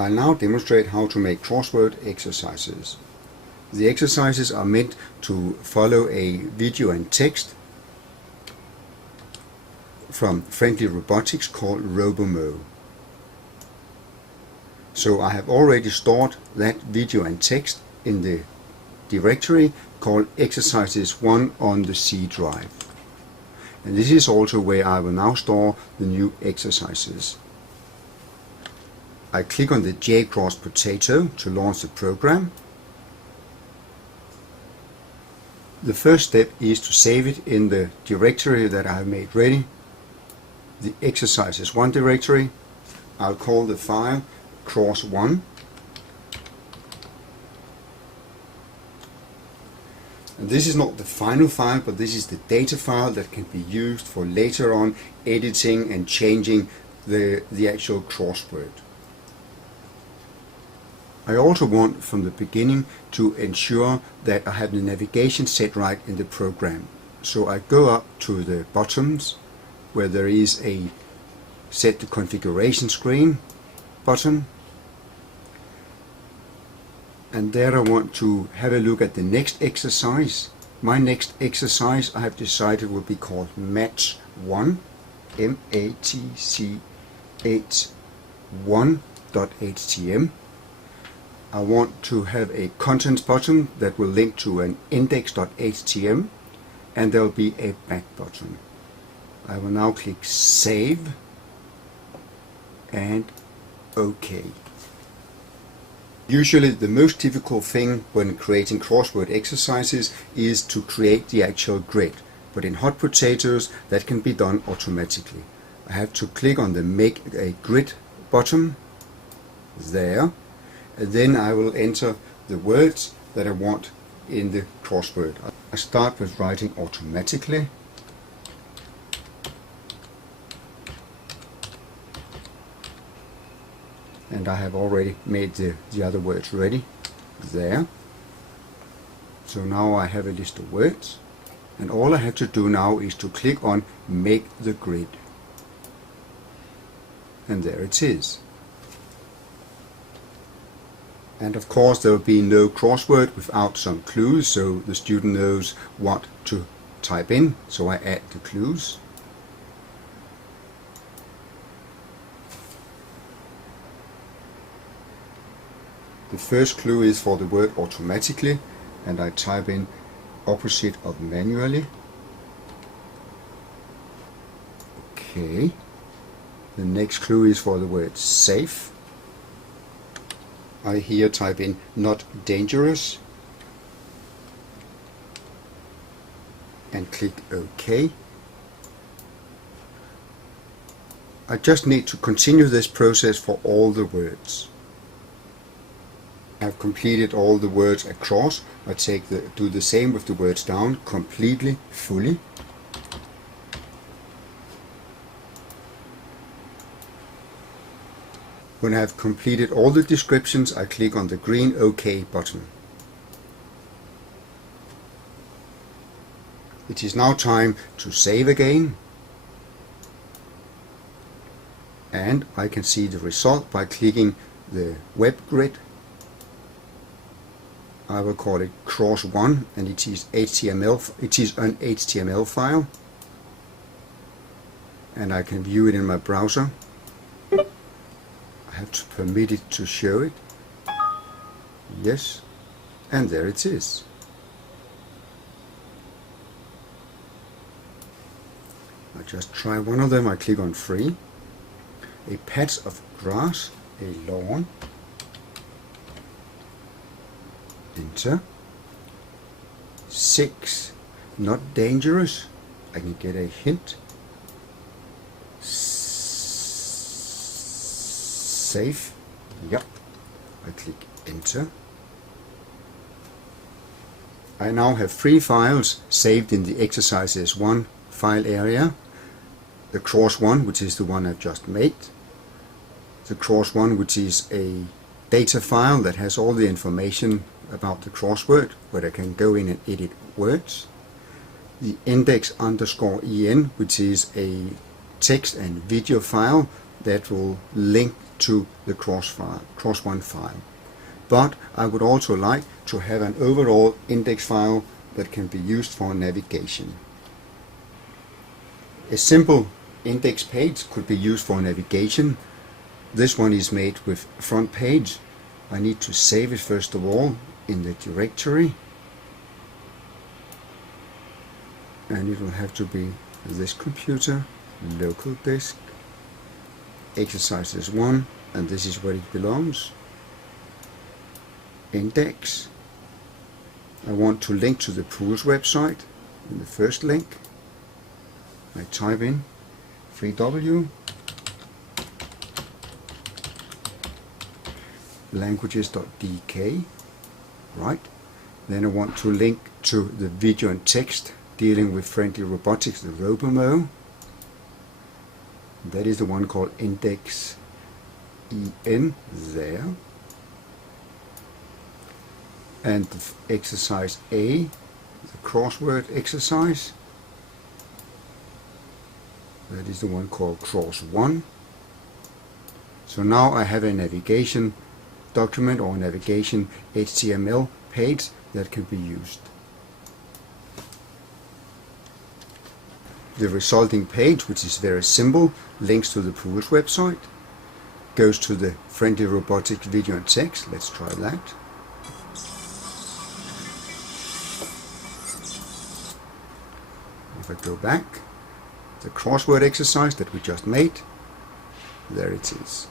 I'll now demonstrate how to make crossword exercises. The exercises are meant to follow a video and text from Friendly Robotics called RoboMo. So I have already stored that video and text in the directory called Exercises 1 on the C drive. And this is also where I will now store the new exercises. I click on the J-Cross potato to launch the program. The first step is to save it in the directory that I have made ready, the Exercises 1 directory. I'll call the file Cross1. And this is not the final file, but this is the data file that can be used for later on editing and changing the actual crossword. I also want from the beginning to ensure that I have the navigation set right in the program. So I go up to the buttons where there is a set the configuration screen button, and there I want to have a look at the next exercise. My next exercise I have decided will be called Match 1, match1.htm. I want to have a contents button that will link to an index.htm, and there will be a back button. I will now click Save and OK. Usually the most difficult thing when creating crossword exercises is to create the actual grid, but in Hot Potatoes that can be done automatically. I have to click on the Make a Grid button there, and then I will enter the words that I want in the crossword. I start with writing automatically. And I have already made the other words ready there. So now I have a list of words, and all I have to do now is to click on Make the Grid. And there it is. And of course there will be no crossword without some clues, so the student knows what to type in. So I add the clues. The first clue is for the word automatically, and I type in opposite of manually. Okay. The next clue is for the word safe. I here type in not dangerous and click OK. I just need to continue this process for all the words. I've completed all the words across. I do the same with the words down, completely, fully. When I have completed all the descriptions, I click on the green OK button. It is now time to save again. And I can see the result by clicking the web grid. I will call it Cross1, and it is HTML. It is an HTML file, and I can view it in my browser. I have to permit it to show it. Yes, and there it is. I just try one of them. I click on free. A patch of grass, a lawn. Enter. 6. Not dangerous. I can get a hint. Safe. Yep. I click enter. I now have 3 files saved in the Exercises 1 file area. The Cross1, which is the one I've just made. The Cross1, which is a data file that has all the information about the crossword, where I can go in and edit words. The index_en, which is a text and video file that will link to the Crossword file. But I would also like to have an overall index file that can be used for navigation. A simple index page could be used for navigation. This one is made with front page. I need to save it first of all in the directory, and it will have to be this computer, local disk, exercises 1, and this is where it belongs. Index. I want to link to the pools website. In the first link I type in freew languages.dk, right? Then I want to link to the video and text dealing with friendly robotics, the RoboMo. That is the one called index en there. And the exercise A, the crossword exercise, that is the one called Cross1. So now I have a navigation document or navigation HTML page that can be used. The resulting page, which is very simple, links to the pools website, goes to the friendly robotics video and text. Let's try that. If I go back, the crossword exercise that we just made, there it is.